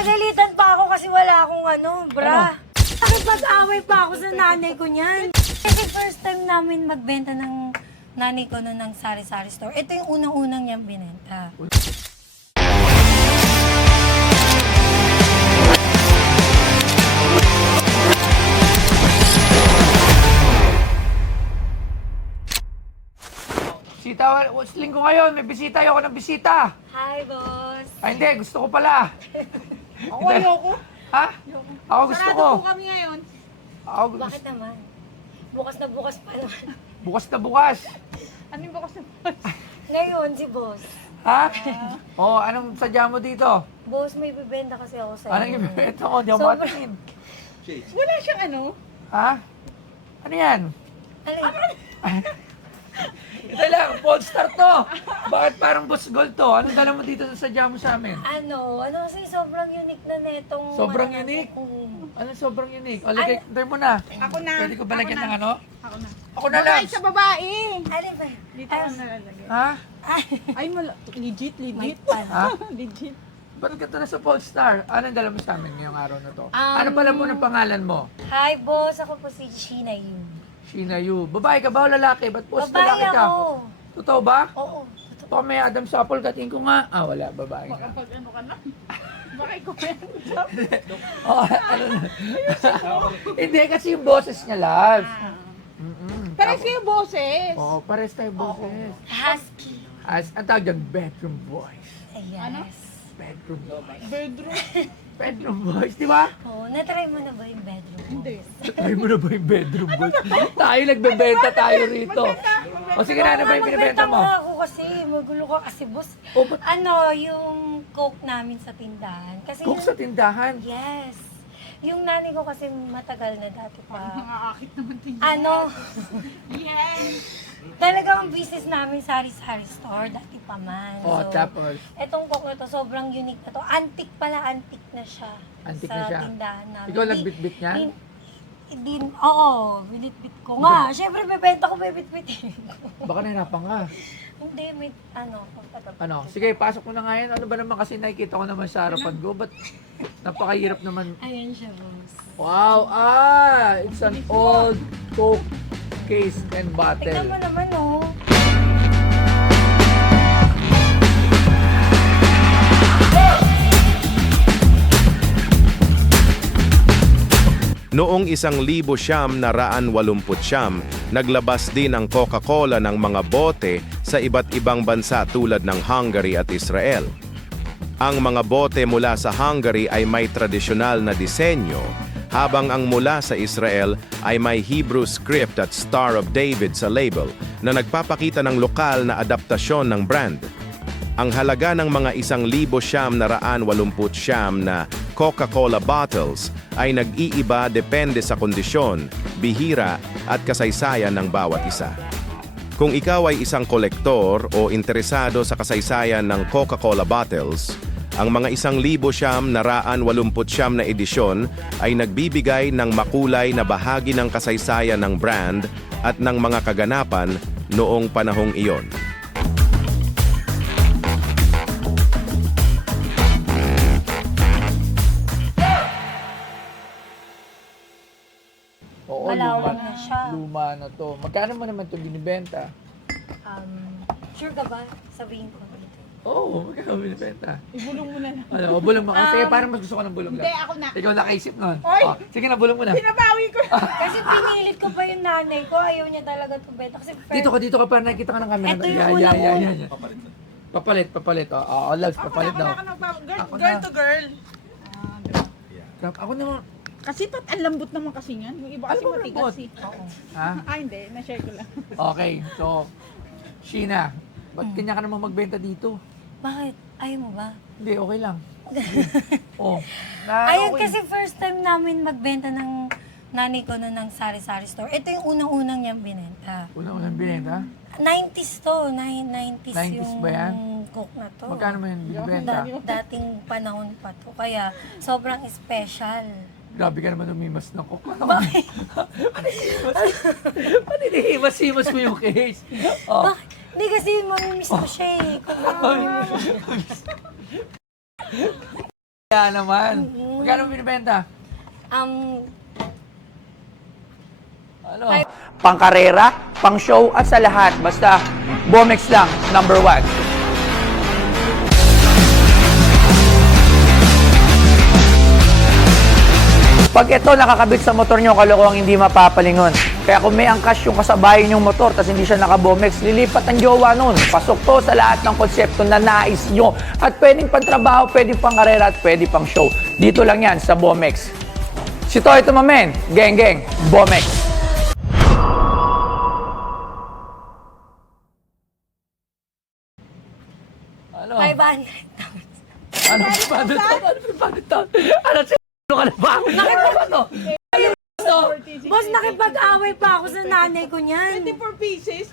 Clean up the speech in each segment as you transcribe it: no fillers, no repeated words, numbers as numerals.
Pinagalitan pa ako kasi wala akong bra. Nakipag-away pa ako sa nanay ko niyan. Kasi first time namin magbenta ng nanay ko nun ng sari-sari store. Ito yung unang-unang niyang binenta. Bisita, linggo ngayon, may bisita, ayoko ng bisita. Hi, boss. Ay hindi, gusto ko pala. Ako ayoko. Ha? Ako gusto Sarado ko. po kami ngayon. Ako gusto. Bakit naman? Bukas na bukas pa naman. Bukas na bukas. Ano yung bukas na Ngayon, si boss. Ha? Anong sadya mo dito? Boss, may bibenta kasi ako sa'yo. Anong ibibenta ko? Di ako Sobrang- makatingin. Wala siyang ano? Ha? Ano yan? Ito lang, Polestar to. Bakit parang boss gold to? Anong dala mo dito sa sadya mo sa amin? Kasi sobrang unique na netong... Sobrang unique? Ano sobrang unique? O, lagay, try mo na. Ako na. Pwede ko ba Ako lagyan na. ng ano? Ako na. Ako na lang. Babae sa babae. Ano ba? Dito ako nalalagay. Ha? Ay, legit. May pan. Ha? Legit. Ba't ka to na sa Polestar? Anong dala mo sa amin ngayong araw na to? Um, Ano pala mo ng pangalan mo? Hi, boss. Ako po si Sheena Yu. Sheena Yu. Babae ka ba o lalaki? Ba't post Babae lalaki ka? ako. Totoo ba? Oo. Baka may Adam Sapol, katingin ko nga. Wala, babae Baka ka. pag ano ka na. Baka ikaw yan. Ano na? Hindi, kasi yung boses niya live. Pares kayo boses. Pares tayo boses. Husky. Ang tawag dyan, bedroom voice. Yes. Ano? Bedroom voice. Bedroom. Bedroom voice, di ba? Oo, natry mo na ba yung bedroom? Hindi. Try mo na ba yung bedroom voice? Tayo, nagbebenta tayo rito. O sige na, ano ba yung binibenta mo? Magbenta ako kasi, magulo ka kasi, boss. O, ba't Yung coke namin sa tindahan. Kasi cook sa tindahan? Yes. Yung nanay ko kasi matagal na dati pa. Nangaakit naman tingin. Yes. Talagang business namin sari-sari store, dati pa man. Tapos? Etong coke na to, sobrang unique na to. Antique pala, antique na siya. Antique sa na siya? tindahan namin. Ikaw nagbitbit niyan? Oo, binitbit ko nga. Siyempre, bebenta ko, bebit-bitin. Baka nahirapan ka. Hindi, may pagtatapos. Ano? Sige, pasok mo na nga yan. Ano ba naman kasi nakikita ko naman sa harapan ko? Ba't napakahirap naman? Ayan siya, boss. Wow! It's an old Coke case and bottle. Tignan mo naman, oh. Noong 1989, naglabas din ang Coca-Cola ng mga bote sa iba't ibang bansa tulad ng Hungary at Israel. Ang mga bote mula sa Hungary ay may tradisyonal na disenyo, habang ang mula sa Israel ay may Hebrew script at Star of David sa label na nagpapakita ng lokal na adaptasyon ng brand. Ang halaga ng mga 1,989 na Coca-Cola bottles ay nag-iiba depende sa kondisyon, bihira at kasaysayan ng bawat isa. Kung ikaw ay isang kolektor o interesado sa kasaysayan ng Coca-Cola bottles, ang mga 1,989 na edisyon ay nagbibigay ng makulay na bahagi ng kasaysayan ng brand at ng mga kaganapan noong panahong iyon. Oo, Malawak na siya. Luma na to. Magkano mo naman ito binibenta? Sure ka ba? Sabihin ko dito. Oo, magkano binibenta? Ibulong mo na lang. Bulong mo. Sige, parang mas gusto ko ng bulong lang. Hindi, ako na. Ikaw nakaisip nun. Oy! Sige na, bulong mo na. Binabawi ko. Kasi pinilit ko pa yung nanay ko. Ayaw niya talaga ito benta. Kasi Dito ka para nakikita ka ng camera. Ito yung unang-una. Papalit. Lags, papalit daw. Girl to girl. Ako naman. Kasi ang lambot naman kasi yan. Yung iba kasi Ano ba matigas lambot? eh. Ha? Hindi. Na-share ko lang. Okay, so, Sheena, ba't kanya ka naman magbenta dito? Bakit? Ayaw mo ba? Hindi, okay lang. Ayun okay. kasi first time namin magbenta ng nanay ko nun ng sari-sari store. Ito yung unang-unang niyang binenta. Unang binenta? 90s to. 90s 90s yung ba yan? coke na to. Magkano mo yun binibenta? Dating panahon pa to. Kaya sobrang special. Grabe ka naman umimas ng coke. Bakit? Paninihimas-himas mo yung case. Bakit? Hindi kasi mamimiss ko siya eh. Kung Kaya naman. Magkano binibenta? Ano? Pangkarera, pang show at sa lahat. Basta Bomex lang, number 1. Pag ito nakakabit sa motor nyo, kalokohang hindi mapapalingon. Kaya kung may angkas yung kasabayan yung motor tapos hindi siya naka-Bomex, lilipat ang jowa nun. Pasok to sa lahat ng konsepto na nais nyo. At pwedeng pantrabaho, pwedeng pang karera at pwedeng pang show. Dito lang yan sa Bomex. Si Toy Tumamen, geng geng, Bomex. Ano? 500. Ano? Ano? Ano ka na ba? Ano? Boss, nakipag-away pa ako sa nanay ko niyan. 24 pieces?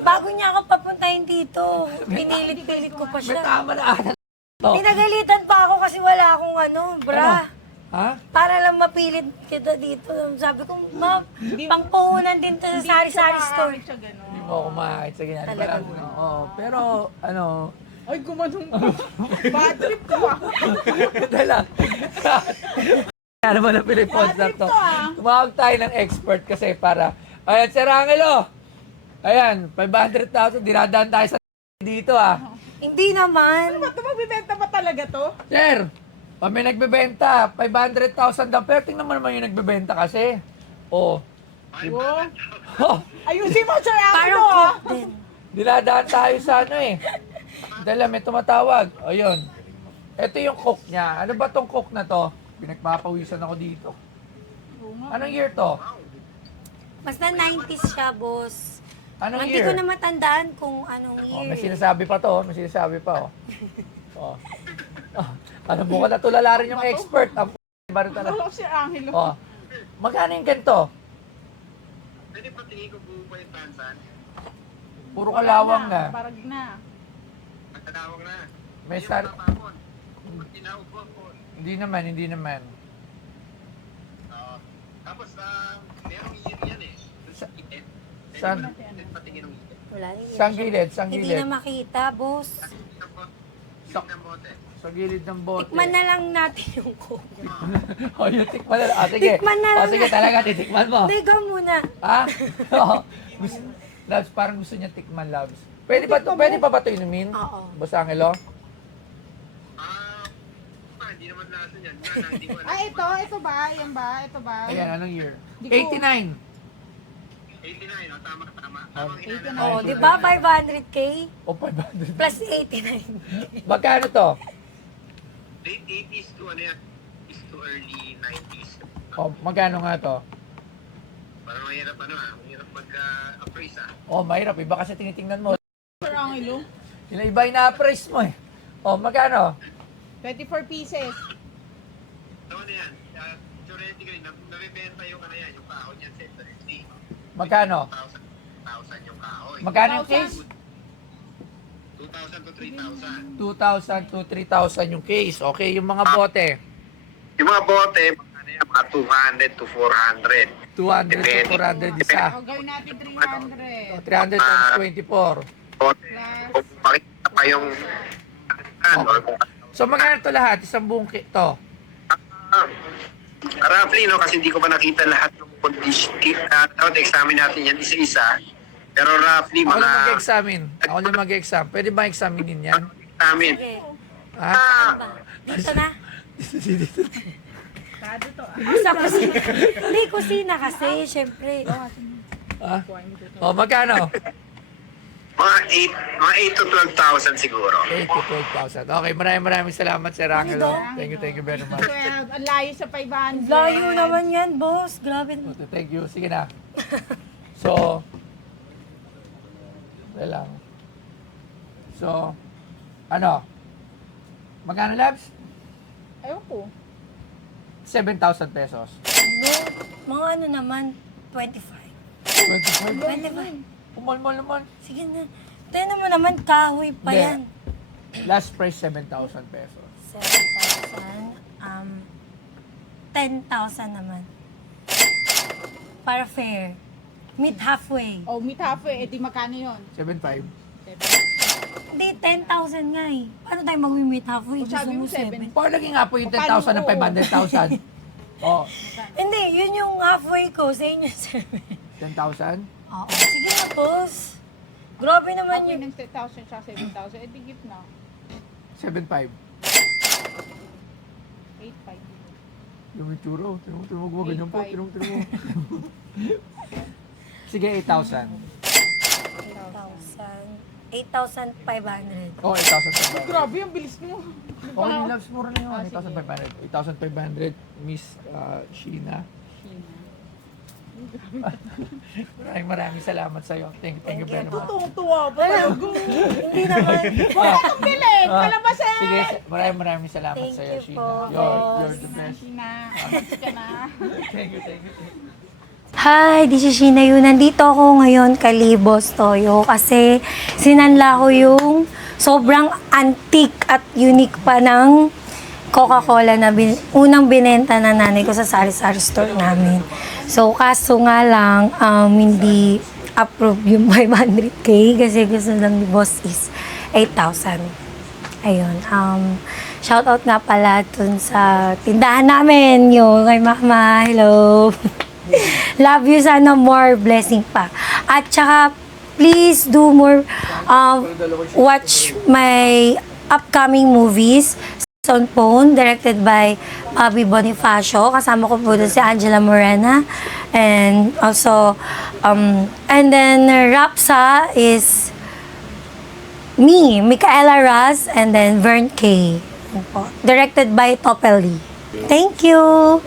Bago niya ako papuntahin dito, pinilit-pilit ko pa May siya. tama na ata. To. Pinagalitan pa ako kasi wala akong bra. Ha? Para lang mapilit kita dito. Sabi ko, ma, pangpuhunan din to sa sari-sari store. Siya gano'n. Hindi mo ako makakit sa ganyan. Talaga Parang, ba? oo. Pero, ano, Ay, gumanong pa. Bad trip ko ah. Dahil lang. Ano ba na pinipod na to? Tumawag tayo ng expert kasi para, ayan, Sir Angelo. Ayan, 500,000. Dinadaan tayo sa dito Hindi naman. Ba't magbibenta pa talaga to? Sir, pag may nagbebenta, 500,000 daw. Pero tingnan mo naman yung nagbebenta kasi. Oh. Wow. Oh, Ayusin mo, Sir Parang Angelo ah. cook din. dinadaan tayo sa ano eh. Dala, may tumatawag. O yun. Ito yung coke niya. Ano ba tong coke na to? Pinagpapawisan ako dito. Anong year to? Basta 90s siya, boss. Anong Hindi year? ko na matandaan kung anong Oh, year. may sinasabi pa to. May sinasabi pa. Oh. Oh. Alam mo ka na tulala rin yung expert. Ang ba rin talaga. Wala ko Sir Angelo. Oh. Magkano yung ganito? Pwede pa tingin ko buo pa yung tansan. Puro kalawang na. Barag na. Magtatawag na. May Ayun, sar... tapon. Pag tinawag ko ako. Hindi naman, hindi naman. Tapos, merong year yan eh. Dun sa ticket. Saan? Pwede patingin ng year. Wala rin yan. Sang gilid, sang Hindi gilid. na makita, boss. Sa- Yung ng bote. Sa gilid ng bote. Tikman na lang natin yung coke. Oh, yung tikman na lang. Ah, sige. Tikman na Oh, lang sige, na. talaga, titikman mo. Hindi, ikaw muna. Ha? Oo. Labs, parang gusto niya tikman, Labs. Pwede ba ito inumin? Oo. Boss Angelo? Hindi naman lahat yan. Hindi ko alam. Ah, ito ba? Yan ba? Ito ba? Ayan, anong year? Di ko- 89. 89, no? Tama. Tamang hinanap. Oh, di ba 500k O 500. plus 89? Magkano to? Late 80s to ano yan? Is to early 90s. O, magkano nga to? Parang mahirap mahirap mag-appraise O, mahirap. Iba kasi tinitingnan mo. Sir Angelo? Yung iba ina-appraise mo eh. O, magkano? 24 pieces. So ano yan? Theoretically, nabibenta yung ano yan, yung kahoy niyan, 750. Magkano? 1,000 yung kahoy. Magkano yung case? 2,000 to 3,000. 2,000 to 3,000 yung case. Okay, yung mga bote. Yung mga bote, ano yan, mga 200 to 400. 200 to 400 isa. O, gawin natin 300. 300 times 24. Bote, kung makikita pa yung or kung So, magkano to lahat? Isang buong to. roughly, no, kasi hindi ko pa nakita lahat ng condition. Examine natin yan isa-isa. Pero roughly, Ako na mga mag-examine. Ako na mag-exam. Pwede ba examinin yan? examine. Okay. Ha? Saan ba? Dito na? Tado to ah. Sa kusina. Hindi, kusina kasi, syempre. Ha? O, magkano? Mga 8 to 12,000 siguro. 8 to 12,000. Okay, maraming salamat, Sir Angelo. Thank you very much. 12. Ang layo sa 500. Layo naman yan, boss. Grabe. Okay, thank you. Sige na. So, wala lang. So, ano? Magkano, Labs? Ayun ko. 7,000 pesos. No, mga ano naman, 25. 25? 25. Kumalmal naman. Sige na. Tignan mo naman, kahoy pa Hindi. yan. Last price, 7,000 pesos. 7,000. 10,000 naman. Para fair. Meet halfway. Oh, meet halfway. Eh, di magkano yun? 7,500. 7. Hindi, 10,000 nga eh. Paano tayo mag-meet halfway? Gusto Sabi mo mo 7. 7. Paano naging apo yung 10,000 ng 500,000? Oh, Hindi, yun yung halfway ko sa inyo, 7. 10,000? Oo, sige na, boss. Grabe naman Ako yun. ng 10,000 siya 7,000. Eh, di gift na. 7,500. 8,500. Yung itsura, tinong mo ganyan po, 8,500. tinong mo. Sige, 8,000. 8,500. Oh, 8,500. Grabe, ang bilis mo. Okay, loves, mura na yun. Ah, sige. 8,500. 8,500, Miss Sheena. Maraming salamat sa'yo. Thank you very much. Tuwang-tuwa pa talaga. Hindi naman. Ang bilis! Palabasin! Sige, maraming salamat Thank sa'yo, you Sheena. po, You're the best. Sina, alis ka na. Thank you. Hi, this is Sheena Yu. Nandito ako ngayon kay Libos Toyo kasi sinanla ko yung sobrang antique at unique pa ng Coca-Cola na unang binenta na nanay ko sa sari-sari store namin. So, kaso nga lang, hindi approve yung 500K kasi gusto lang ni boss is 8,000. Ayun. Shoutout nga pala dun sa tindahan namin, yung kay Mama. Hello. Love you, sana more blessing pa. At saka, please do more, watch my upcoming movies. On Phone, directed by Bobby Bonifacio. Kasama ko po doon si Angela Morena. And also, and then Rapsa is me, Micaela Raz, and then Vern K. Directed by Topeli. Thank you!